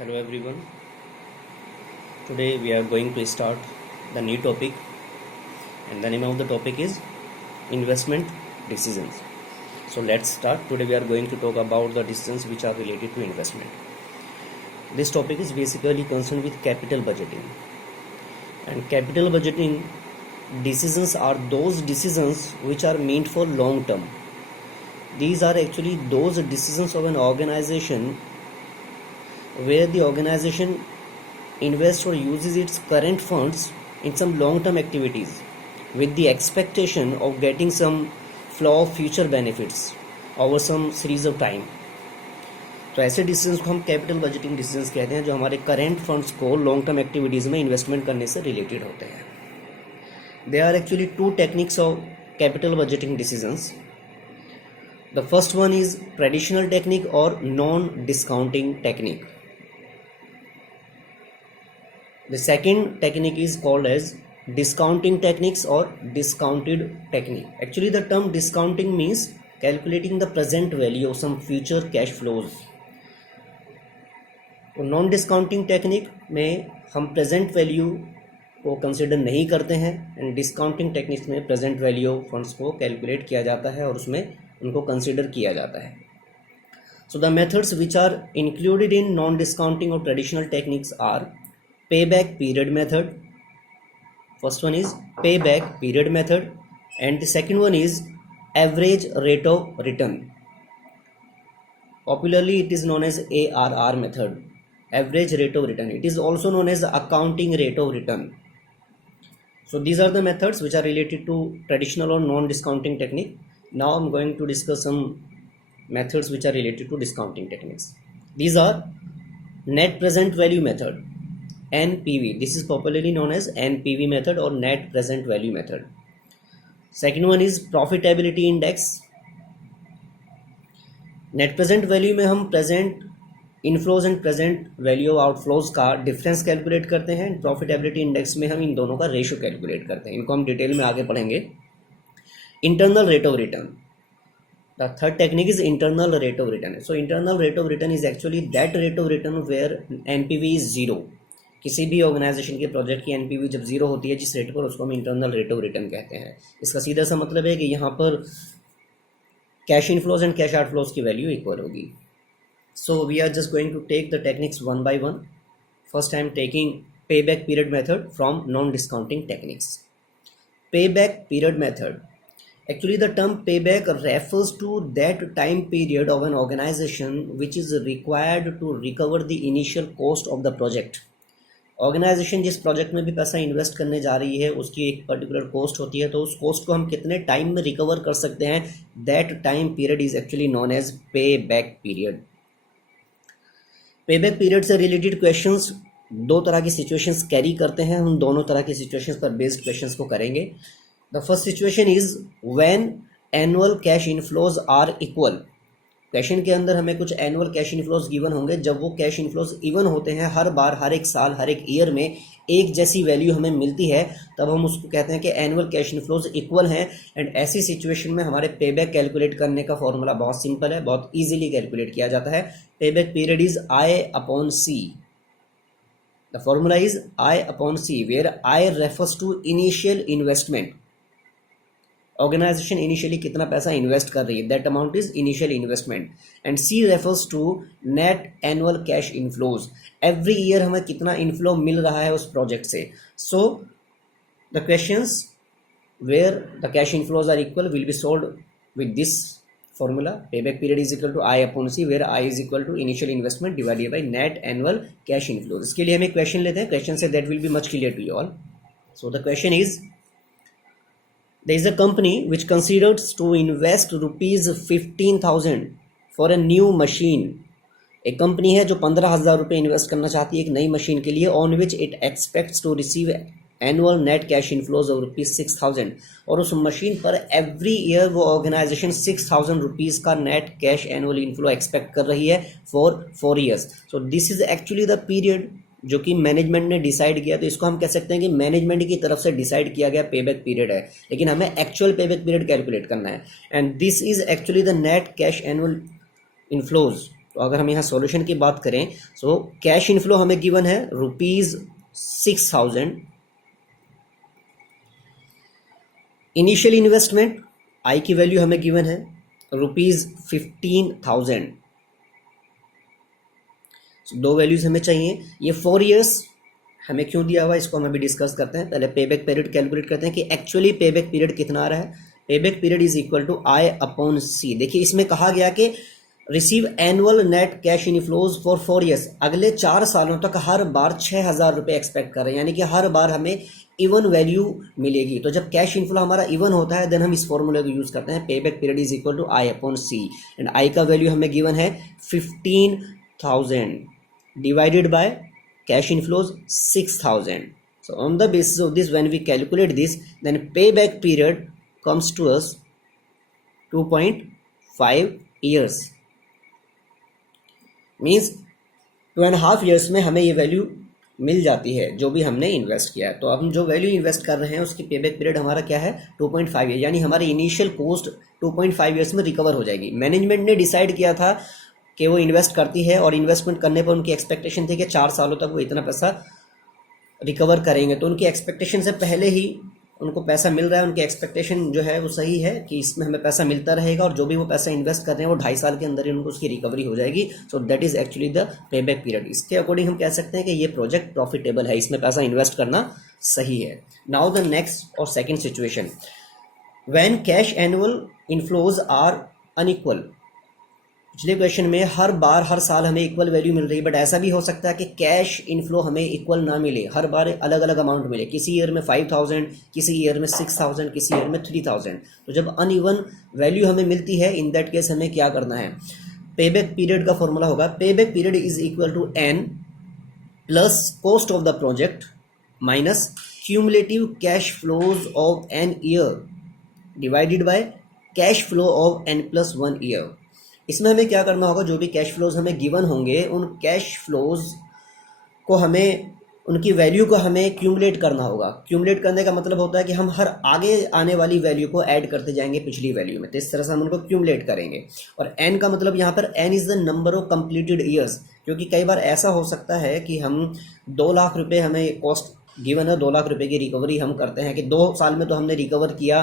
Hello everyone. Today we are going to start the new topic, and the name of the topic is investment decisions. So let's start. Today we are going to talk about the decisions which are related to investment. This topic is basically concerned with capital budgeting. And capital budgeting decisions are those decisions which are meant for long term. These are actually those decisions of an organization where the organization invests or uses its current funds in some long-term activities with the expectation of getting some flow of future benefits over some series of time. तो ऐसे decisions को हम capital budgeting decisions कहते हैं जो हमारे current funds को long term activities में इन्वेस्टमेंट करने से रिलेटेड होते हैं. There are actually two techniques of capital budgeting decisions. The first one is traditional technique or non-discounting technique. The second technique is called as discounting techniques or discounted technique. Actually the term discounting means calculating the present value of some future cash flows. तो non discounting technique में हम present value को consider नहीं करते हैं and discounting techniques में present value of funds को calculate किया जाता है और उसमें उनको कंसिडर किया जाता है. So the methods which are included in non discounting और traditional techniques are payback period method. First one is payback period method and the second one is average rate of return. Popularly it is known as ARR method, average rate of return. It is also known as accounting rate of return. So these are the methods which are related to traditional or non-discounting technique. Now I'm going to discuss some methods which are related to discounting techniques. These are net present value method, NPV. This is popularly known as NPV method or net present value method. Second one is profitability index. Net present value में हम present inflows and present value of outflows का difference calculate करते हैं. Profitability index में हम इन दोनों का ratio calculate करते हैं. इनको हम डिटेल में आगे पढ़ेंगे. Internal rate of return. The third technique is internal rate of return. So internal rate of return is actually that rate of return where NPV is zero. किसी भी ऑर्गेनाइजेशन के प्रोजेक्ट की एनपीवी जब zero होती है जिस rate पर, उसको हम इंटरनल रेट ऑफ रिटर्न कहते हैं. इसका सीधा सा मतलब है कि यहाँ पर cash inflows and cash outflows की वैल्यू इक्वल होगी. So we are just going to take the techniques one by one. First I am taking payback period method from non discounting techniques. Payback period method. Actually, the term payback refers to that time period of an organization which is required to recover the initial cost of the project. Organisation जिस project में भी पैसा invest करने जा रही है उसकी एक पर्टिकुलर कॉस्ट होती है, तो उस कॉस्ट को हम कितने टाइम में रिकवर कर सकते हैं, that time period is actually known as payback period. Payback period से रिलेटेड क्वेश्चंस दो तरह की सिचुएशंस कैरी करते हैं. हम दोनों तरह की सिचुएशंस पर बेस्ड क्वेश्चंस को करेंगे. The first situation is when annual cash inflows are equal. Question के अंदर हमें कुछ एनुअल कैश इनफ्लोज गिवन होंगे. जब वो कैश इनफ्लोज इवन होते हैं, हर बार, हर एक साल, हर एक ईयर में एक जैसी वैल्यू हमें मिलती है, तब हम उसको कहते हैं कि एनुअल कैश इनफ्लोज इक्वल हैं. एंड ऐसी सिचुएशन में हमारे पेबैक कैलकुलेट करने का फॉर्मूला बहुत सिंपल है, बहुत ईजिली कैलकुलेट किया जाता है. Payback period is I upon C. The formula is I upon C where I refers to initial investment. Organisation initially कितना पैसा इन्वेस्ट कर रही है, that amount is initial investment. And C refers to net annual cash inflows. Every year हमें कितना inflow मिल रहा है उस प्रोजेक्ट से. So the questions where the cash inflows are equal will be solved with this formula. Payback period is equal to I upon C where I is equal to initial investment divided by net annual cash inflows. इसके लिए हम एक question लेते हैं. Question से that will be much clear to you all. So the question is, there is a company which considers to invest rupees 15,000 for a new machine. एक company है जो 15,000 रुपये इन्वेस्ट करना चाहती है एक नई मशीन के लिए, on which it expects to receive annual net cash inflows of rupees 6,000. और उस मशीन पर एवरी ईयर वो ऑर्गेनाइजेशन 6,000 रुपीज़ का net cash annual inflow expect कर रही है for 4 years. So this is actually the period जो कि मैनेजमेंट ने डिसाइड किया. तो इसको हम कह सकते हैं कि मैनेजमेंट की तरफ से डिसाइड किया गया पेबैक पीरियड है, लेकिन हमें एक्चुअल पेबैक पीरियड कैलकुलेट करना है. And this is actually the net cash annual inflows तो अगर हम यहाँ सॉल्यूशन की बात करें तो कैश इनफ्लो हमें गिवन है ₹6,000, इनिशियल इन्वेस्टमेंट आई की वैल्यू हमें गिवन है ₹15,000। दो वैल्यूज हमें चाहिए। ये 4 इयर्स हमें क्यों दिया हुआ है इसको हम अभी डिस्कस करते हैं। पहले पे बैक पीरियड कैलकुलेट करते हैं कि एक्चुअली पे बैक पीरियड कितना आ रहा है। Payback period is equal to I/C। देखिए इसमें कहा गया कि receive annual net cash inflows for 4 years, अगले 4 सालों तक हर बार 6,000 रुपये एक्सपेक्ट कर रहे हैं, यानी कि हर बार हमें इवन वैल्यू मिलेगी। तो जब कैश इनफ्लो हमारा इवन होता है देन हम इस फॉर्मूले को यूज करते हैं, payback period is equal to I/C and I का वैल्यू हमें गिवन है 15,000 divided by cash inflows 6,000. So on the basis of this, when we calculate this, then payback period comes to us 2.5 years. Means 2.5 years में हमें ये value मिल जाती है जो भी हमने इन्वेस्ट किया है। तो अब हम जो वैल्यू इन्वेस्ट कर रहे हैं उसकी पेबैक पीरियड हमारा क्या है 2.5 ईयर, यानी हमारी इनिशियल कॉस्ट 2.5 ईयर्स में रिकवर हो जाएगी। मैनेजमेंट ने डिसाइड किया था कि वो इन्वेस्ट करती है और इन्वेस्टमेंट करने पर उनकी एक्सपेक्टेशन थी कि 4 सालों तक वो इतना पैसा रिकवर करेंगे। तो उनकी एक्सपेक्टेशन से पहले ही उनको पैसा मिल रहा है, उनकी एक्सपेक्टेशन जो है वो सही है कि इसमें हमें पैसा मिलता रहेगा और जो भी वो पैसा इन्वेस्ट कर रहे हैं वो 2.5 साल के अंदर ही उनको उसकी रिकवरी हो जाएगी। So that is actually the pay back period. इसके अकॉर्डिंग हम कह सकते हैं कि ये प्रोजेक्ट प्रॉफिटेबल है, इसमें पैसा इन्वेस्ट करना सही है। नाउ द नेक्स्ट और second situation, when cash annual inflows are unequal. पिछले क्वेश्चन में हर बार हर साल हमें इक्वल वैल्यू मिल रही है, बट ऐसा भी हो सकता है कि कैश इनफ्लो हमें इक्वल ना मिले, हर बार अलग अलग अमाउंट मिले, किसी ईयर में 5,000, किसी ईयर में 6,000, किसी ईयर में 3,000। तो जब अनइवन वैल्यू हमें मिलती है इन दैट केस हमें क्या करना है, पेबैक पीरियड का फॉर्मूला होगा payback period is equal to n plus cost of the project minus cumulative cash flows of n year divided by cash flow of n+1 year. इसमें हमें क्या करना होगा, जो भी कैश फ्लोज हमें गिवन होंगे उन कैश फ्लोज को हमें उनकी वैल्यू को हमें क्यूमुलेट करना होगा। क्यूमुलेट करने का मतलब होता है कि हम हर आगे आने वाली वैल्यू को ऐड करते जाएंगे पिछली वैल्यू में, तो इस तरह से हम उनको क्यूमुलेट करेंगे। और n का मतलब यहाँ पर n is the number of completed years, क्योंकि कई बार ऐसा हो सकता है कि हम 2 लाख रुपये हमें कॉस्ट गिवन है, 2 लाख रुपये की रिकवरी हम करते हैं कि 2 साल में तो हमने रिकवर किया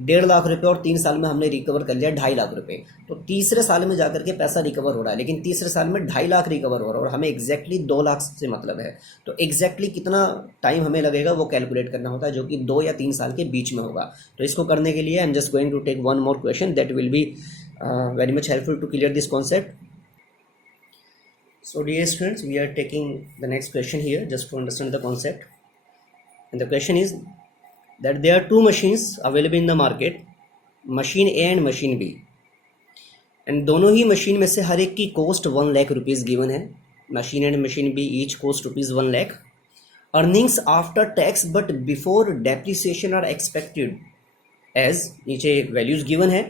1.5 लाख रुपये और 3 साल में हमने रिकवर कर लिया 2.5 लाख रुपये। तो तीसरे साल में जाकर के पैसा रिकवर हो रहा है, लेकिन तीसरे साल में 2.5 लाख रिकवर हो रहा है और हमें एग्जैक्टली 2 लाख से मतलब है। तो एग्जैक्टली कितना टाइम हमें लगेगा वो कैलकुलेट करना होता है, जो कि 2 या 3 साल के बीच में होगा। तो इसको करने के लिए I'm just going to take one more question that will be very much helpful to clear this concept. So dear students, we are taking the next question here just to understand the concept, and the question is that there are 2 machines available in the market, machine A and machine B, and दोनों ही machine में से हर एक की cost 1 lakh rupees given है। Machine and machine B each cost ₹1 lakh. Earnings after tax but before depreciation are expected as, नीचे values given है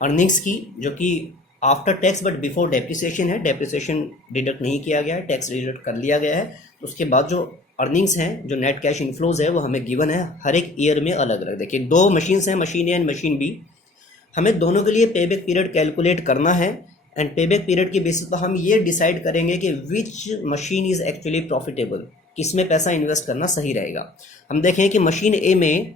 earnings की जो कि after tax but before depreciation है, डेप्रिसिएशन डिडक्ट नहीं किया गया है, टैक्स डिडक्ट कर लिया गया है। तो उसके बाद जो अर्निंग्स हैं, जो नेट कैश इनफ्लोज है वो हमें गिवन है हर एक ईयर में अलग अलग। देखिए 2 मशीन्स हैं, machine A and machine B, हमें दोनों के लिए पेबैक पीरियड कैलकुलेट करना है एंड पेबैक पीरियड के बेसिस पर हम ये डिसाइड करेंगे कि which machine is actually profitable, किसमें पैसा इन्वेस्ट करना सही रहेगा। हम देखें कि मशीन ए में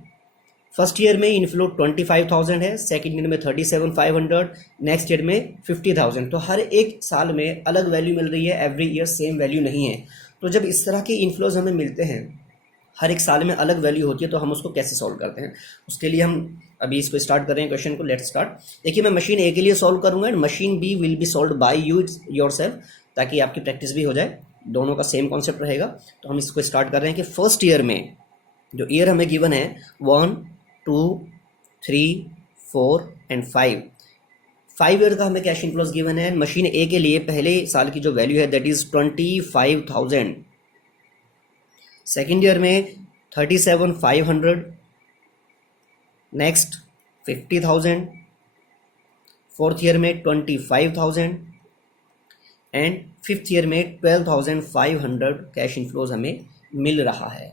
फर्स्ट ईयर में इनफ्लो 25,000 है, सेकेंड ईयर में 37,500, नेक्स्ट ईयर में 50,000। तो हर एक साल में अलग वैल्यू मिल रही है, एवरी ईयर सेम वैल्यू नहीं है। तो जब इस तरह के इन्फ्लोज हमें मिलते हैं, हर एक साल में अलग वैल्यू होती है, तो हम उसको कैसे सॉल्व करते हैं, उसके लिए हम अभी इसको स्टार्ट कर रहे हैं क्वेश्चन को। Let's start. देखिए मैं मशीन ए के लिए सॉल्व करूंगा and machine B will be solve by you yourself, ताकि आपकी प्रैक्टिस भी हो जाए, दोनों का सेम कॉन्सेप्ट रहेगा। तो हम इसको स्टार्ट कर रहे हैं कि फर्स्ट ईयर में जो ईयर हमें गिवन है 1, 2, 3, 4 एंड 5 ईयर का हमें कैश इनफ्लोज गिवन है। मशीन ए के लिए पहले साल की जो वैल्यू है दैट इज 25,000, सेकेंड ईयर में 37,500, नेक्स्ट 50,000, फोर्थ ईयर में 25,000 एंड फिफ्थ ईयर में 12,500 कैश इनफ्लोज हमें मिल रहा है।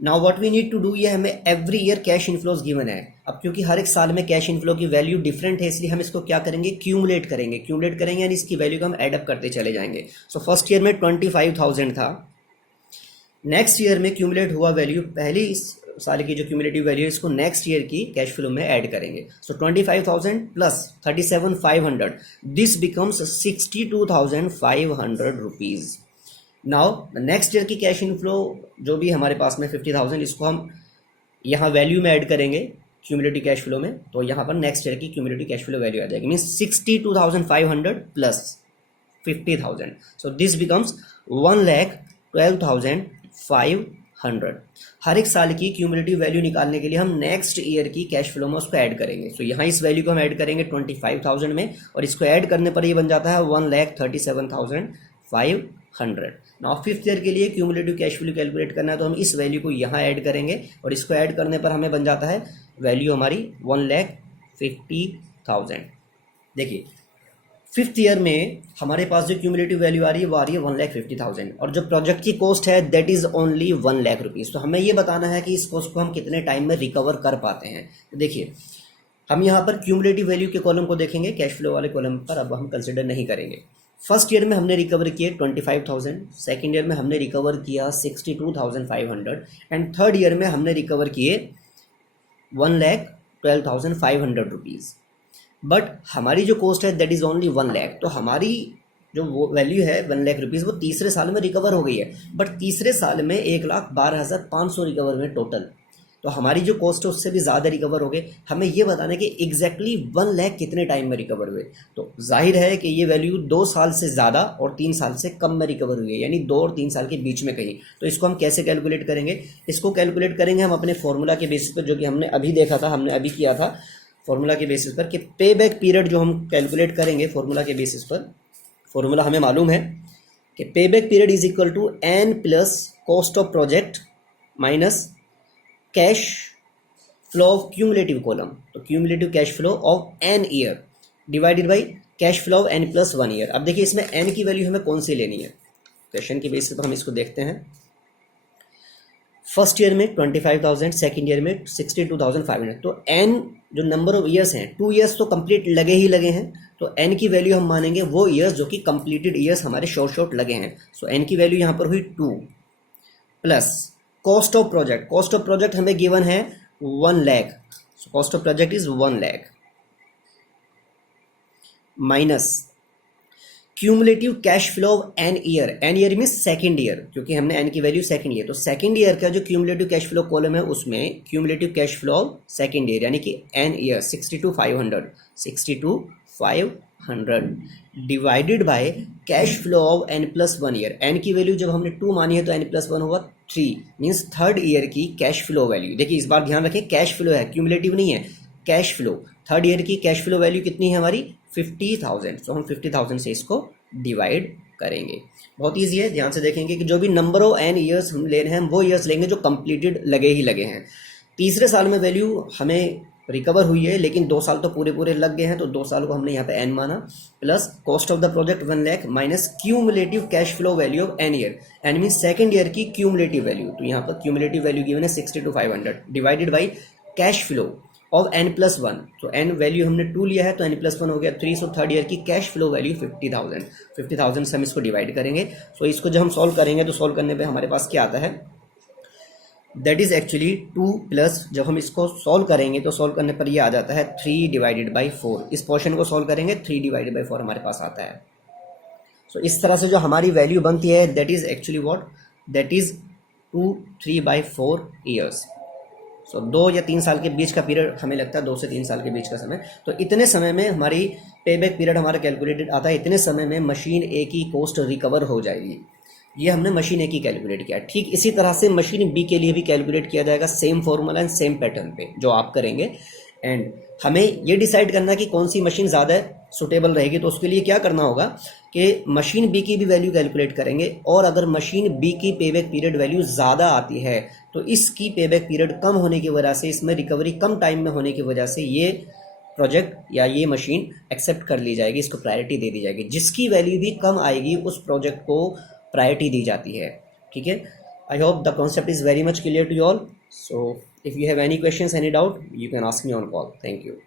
Now what we need to do, ये हमें every year cash inflows given है। अब क्योंकि हर एक साल में कैश इनफ्लो की वैल्यू डिफरेंट है, इसलिए हम इसको क्या करेंगे, क्यूमुलेट करेंगे यानी इसकी वैल्यू को हम एडअप करते चले जाएंगे। सो फर्स्ट ईयर में 25,000 था, नेक्स्ट ईयर में क्यूमुलेट हुआ वैल्यू, पहली इस साल की जो क्यूमुलेटिव वैल्यू है इसको नेक्स्ट ईयर की कैश फ्लो में ऐड करेंगे। सो 25,000 plus 37,500, this becomes 62,500 rupees. Now next year की कैश इनफ्लो जो भी हमारे पास में 50,000, इसको हम यहाँ वैल्यू में ऐड करेंगे क्यूमुलेटिव कैश फ्लो में, तो यहाँ पर नेक्स्ट ईयर की क्यूमुलेटिव कैश फ्लो वैल्यू आ जाएगी, means 62,500 plus 50,000, so this becomes 1,12,500। हर एक साल की क्यूमुलेटिव वैल्यू निकालने के लिए हम नेक्स्ट ईयर की कैश फ्लो में उसको ऐड करेंगे। सो यहाँ इस वैल्यू को हम ऐड करेंगे 25,000 में, और इसको ऐड करने पर ये बन जाता है 1,37,500। नाउ फिफ्थ ईयर के लिए क्यूमुलेटिव कैश फ्लो कैलकुलेट करना है, तो हम इस वैल्यू को यहाँ ऐड करेंगे, और इसको ऐड करने पर हमें बन जाता है वैल्यू हमारी 1,50,000। देखिए फिफ्थ ईयर में हमारे पास जो क्यूमुलेटिव वैल्यू आ रही है वो आ रही है 1,50,000, और जो प्रोजेक्ट की कॉस्ट है दैट इज ओनली 1,00,000 रुपीज़। तो हमें ये बताना है कि इस कॉस्ट को हम कितने टाइम में रिकवर कर पाते हैं। तो देखिए हम यहाँ पर क्यूमुलेटिव वैल्यू के कॉलम को देखेंगे, कैश फ्लो वाले कॉलम पर अब हम कंसिडर नहीं करेंगे। फर्स्ट ईयर में हमने रिकवर किए 25,000, सेकेंड ईयर में हमने रिकवर किया 62,500, एंड थर्ड ईयर में हमने रिकवर किए 1,12,500 रुपीज़। बट हमारी जो कॉस्ट है दैट इज़ ओनली 1,00,000, तो हमारी जो वो वैल्यू है 1,00,000 रुपीज़ वो तीसरे साल में रिकवर हो गई है, बट तीसरे साल में 1,12,500 रिकवर हुए टोटल, तो हमारी जो कॉस्ट है उससे भी ज़्यादा रिकवर हो गए। हमें ये बताना है कि एग्जैक्टली 1,00,000 कितने टाइम में रिकवर हुए। तो जाहिर है कि ये वैल्यू 2 साल से ज़्यादा और 3 साल से कम में रिकवर हुई है, यानी 2 और 3 साल के बीच में कहीं। तो इसको हम कैसे कैलकुलेट करेंगे, इसको कैलकुलेट करेंगे हम अपने फॉर्मूला के बेसिस पर, जो कि हमने अभी देखा था, हमने अभी किया था फॉर्मूला के बेसिस पर, कि पे बैक पीरियड जो हम कैलकुलेट करेंगे फॉर्मूला के बेसिस पर, फॉर्मूला हमें मालूम है कि payback period is equal to n plus cost of project minus cash flow of cumulative column. तो cumulative cash flow of n year divided by cash flow of n plus 1 year. अब देखिए इसमें n की value हमें कौन सी लेनी है, question के बेसिस पर हम इसको देखते हैं। फर्स्ट ईयर में 25,000, सेकेंड ईयर में 62,500, तो n जो नंबर ऑफ ईयर्स हैं 2 ईयर्स तो कंप्लीट लगे ही लगे हैं, तो n की वैल्यू हम मानेंगे वो ईयर्स जो कि कंप्लीटेड ईयर्स हमारे शॉर्ट लगे हैं। सो n की वैल्यू यहाँ पर हुई 2 प्लस कॉस्ट ऑफ प्रोजेक्ट हमें गिवन है 1,00,000, so cost of project is 1,00,000 minus cumulative cash flow of n year mean second year, क्योंकि हमने n की वैल्यू सेकेंड ईयर, तो सेकेंड ईयर का जो क्यूमुलेटिव कैश फ्लो कॉलम है उसमें cumulative cash flow of second year यानी कि n year 62,500 divided by cash flow of n plus 1 year. n की वैल्यू जब हमने 2 मानी है तो n प्लस 1 होगा 3, मीन्स थर्ड ईयर की कैश फ्लो वैल्यू। देखिए इस बार ध्यान रखें कैश फ्लो है, क्यूमुलेटिव नहीं है, कैश फ्लो। थर्ड ईयर की कैश फ्लो वैल्यू कितनी है हमारी 50,000, तो हम 50,000 से इसको डिवाइड करेंगे। बहुत ईजी है, ध्यान से देखेंगे कि जो भी नंबर ऑफ n ईयर्स हम ले रहे हैं हम वो ईयर्स लेंगे जो कंप्लीटेड लगे ही लगे हैं। तीसरे साल में वैल्यू हमें रिकवर हुई है लेकिन 2 साल तो पूरे लग गए हैं, तो 2 साल को हमने यहाँ पे n माना, plus cost of the project 1,00,000 minus cumulative cash flow value of n year, n mean second year की क्यूमुलेटिव वैल्यू। तो यहाँ पर क्यूमुलेटिव वैल्यू गिवन है 62,500 divided by cash flow of n plus 1, तो n वैल्यू हमने 2 लिया है तो n प्लस 1 हो गया 3, सो थर्ड ईयर की कैश फ्लो वैल्यू 50,000 से हम इसको डिवाइड करेंगे। सो इसको जब हम सॉल्व करेंगे तो सॉल्व करने पे हमारे पास क्या आता है, दैट इज एक्चुअली 2 प्लस, जब हम इसको सॉल्व करेंगे तो सॉल्व करने पर ये आ जाता है 3 डिवाइडेड बाई 4। इस पोर्शन को सॉल्व करेंगे 3 डिवाइडेड बाई 4 हमारे पास आता है। सो इस तरह से जो हमारी वैल्यू बनती है that is actually what, that is 3/4 years. So 2 या 3 साल के बीच का पीरियड हमें लगता है, 2 से 3 साल के बीच का समय। तो इतने समय में हमारी पे बैक पीरियड हमारा कैलकुलेटेड आता है, इतने समय में मशीन ए की कॉस्ट रिकवर हो जाएगी। ये हमने मशीन ए की कैलकुलेट किया। ठीक इसी तरह से मशीन बी के लिए भी कैलकुलेट किया जाएगा, same formula and same pattern पे जो आप करेंगे। एंड हमें ये डिसाइड करना कि कौन सी मशीन ज़्यादा सुटेबल रहेगी, तो उसके लिए क्या करना होगा कि मशीन बी की भी वैल्यू कैलकुलेट करेंगे, और अगर मशीन बी की पेबैक पीरियड वैल्यू ज़्यादा आती है तो इसकी पेबैक पीरियड कम होने की वजह से, इसमें रिकवरी कम टाइम में होने की वजह से ये प्रोजेक्ट या ये मशीन एक्सेप्ट कर ली जाएगी, इसको प्रायोरिटी दे दी जाएगी। जिसकी वैल्यू भी कम आएगी उस प्रोजेक्ट को प्रायोरिटी दी जाती है। ठीक है, I hope the concept is very much clear to you all. So if you have any questions, any doubt, you can ask me on call. Thank you.